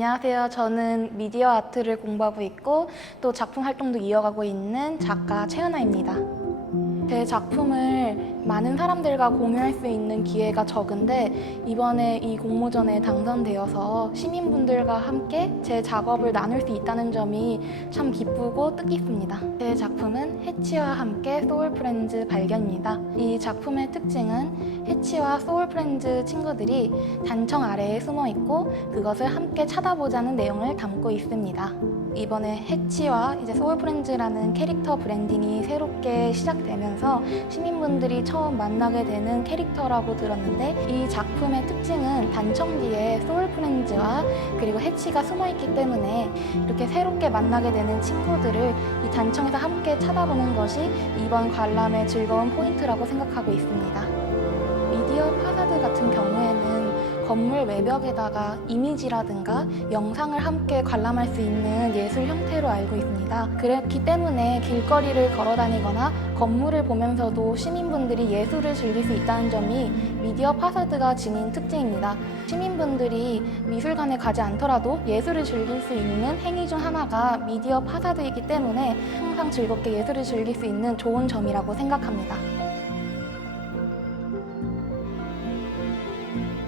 안녕하세요. 저는 미디어 아트를 공부하고 있고 또 작품 활동도 이어가고 있는 작가 최은아입니다. 제 작품을 많은 사람들과 공유할 수 있는 기회가 적은데 이번에 이 공모전에 당선되어서 시민분들과 함께 제 작업을 나눌 수 있다는 점이 참 기쁘고 뜻깊습니다. 제 작품은 해치와 함께 소울 프렌즈 발견입니다. 이 작품의 특징은 해치와 소울 프렌즈 친구들이 단청 아래에 숨어 있고 그것을 함께 찾아보자는 내용을 담고 있습니다. 이번에 해치와 이제 소울 프렌즈라는 캐릭터 브랜딩이 새롭게 시작되면서 시민분들이 처음 만나게 되는 캐릭터라고 들었는데 이 작품의 특징은 단청 뒤에 소울 프렌즈와 그리고 해치가 숨어 있기 때문에 이렇게 새롭게 만나게 되는 친구들을 이 단청에서 함께 찾아보는 것이 이번 관람의 즐거운 포인트라고 생각하고 있습니다. 미디어 파사드 같은 경우에는 건물 외벽에다가 이미지라든가 영상을 함께 관람할 수 있는 예술 형태 로 알고 있습니다. 그렇기 때문에 길거리를 걸어 다니거나 건물을 보면서도 시민분들이 예술을 즐길 수 있다는 점이 미디어 파사드가 지닌 특징입니다. 시민분들이 미술관에 가지 않더라도 예술을 즐길 수 있는 행위 중 하나가 미디어 파사드이기 때문에 항상 즐겁게 예술을 즐길 수 있는 좋은 점이라고 생각합니다.